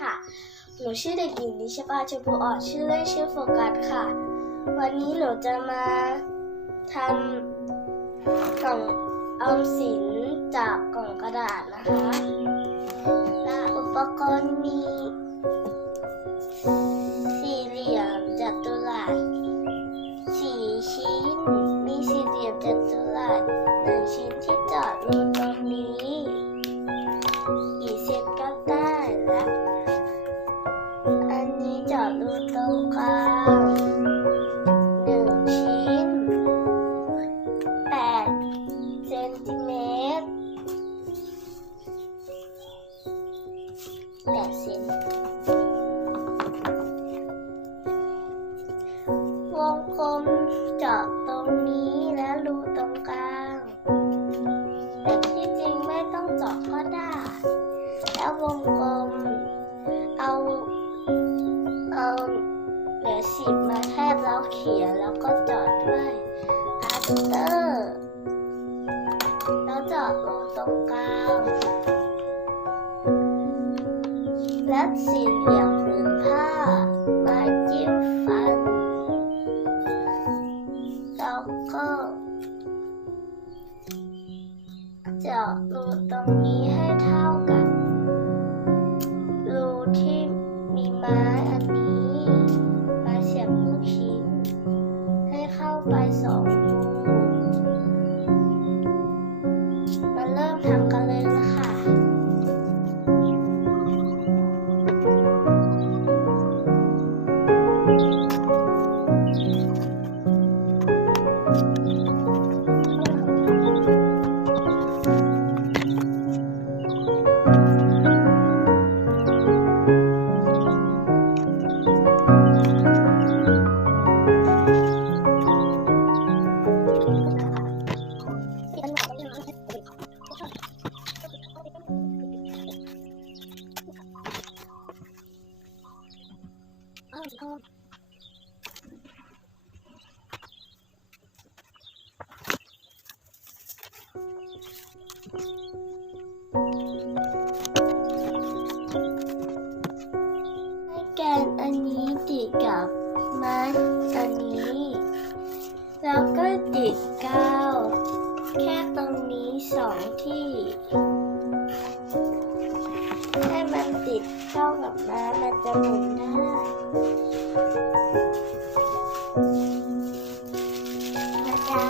ค่ะหนูชื่อเด็กหญิงนิชปาชมพูอ่อนชื่อเล่นชื่อโฟกัสค่ะวันนี้หนูจะมาทำกล่องออมสินจากกล่องกระดาษนะคะและอุปกรณ์มีสี่เหลี่ยมจัตุรัส4 ชิ้นมีสี่เหลี่ยมจัตุรัส1 ชิ้นที่เจาะรูตรงนี้กี่เซนก็ได้และอันนี้เจาะรูตรงกลาง1 ชิ้น8 เซนติเมตร8 เซนวงกลมเจาะตรงนี้และรูตรงกลางแต่ที่จริงไม่ต้องเจาะก็ได้แล้ววงกลมเอาเหลือ10มาแทบแล้วเขียนแล้วก็เจาะด้วยคัตเตอร์แล้วเจาะรูตรงกลางและสี่เหลี่ยมผืนผ้ามาจิ้มฟันแล้วก็เจาะรูตรงนี้ให้เท่ากับรูที่มีไม้อันนี้มาเสียบลูกชิ้นให้เข้าไป2 รูมาเริ่มทำกันเลยนะคะให้แกนอันนี้ติดกับไม้อันนี้แล้วก็ติดกาวแค่ตรงนี้2 ที่ให้มันติดเข้ากับไม้มันจะหมุนได้นะจ๊ะ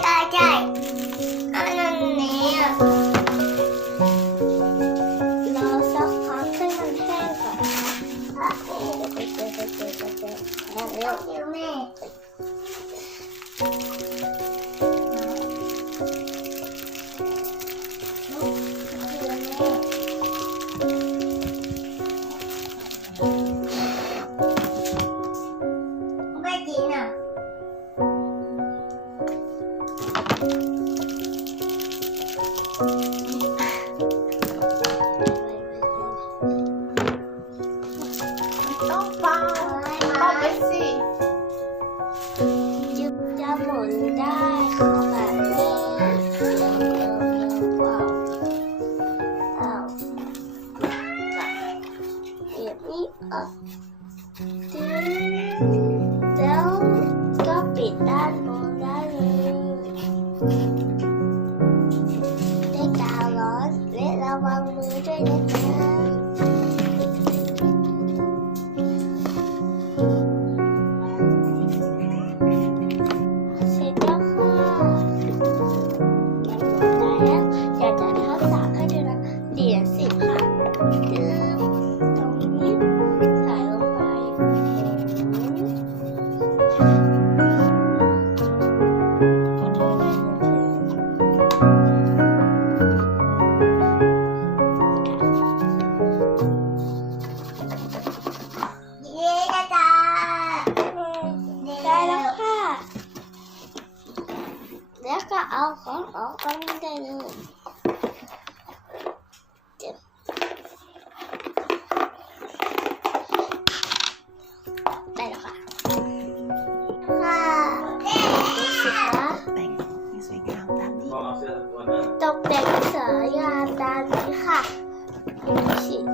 ใช่อันนี้รอสักพักให้มันแห้งก่อนเร็วแม่ต้องเบาไปสิยึดจะหมุนได้ค่ะแบบนี้ว้าวเก็บนี่ออกแล้วก็ปิดด้านบนได้เลยได้กาวร้อนและระวังมือด้วยนะจ๊ะ ดูสิ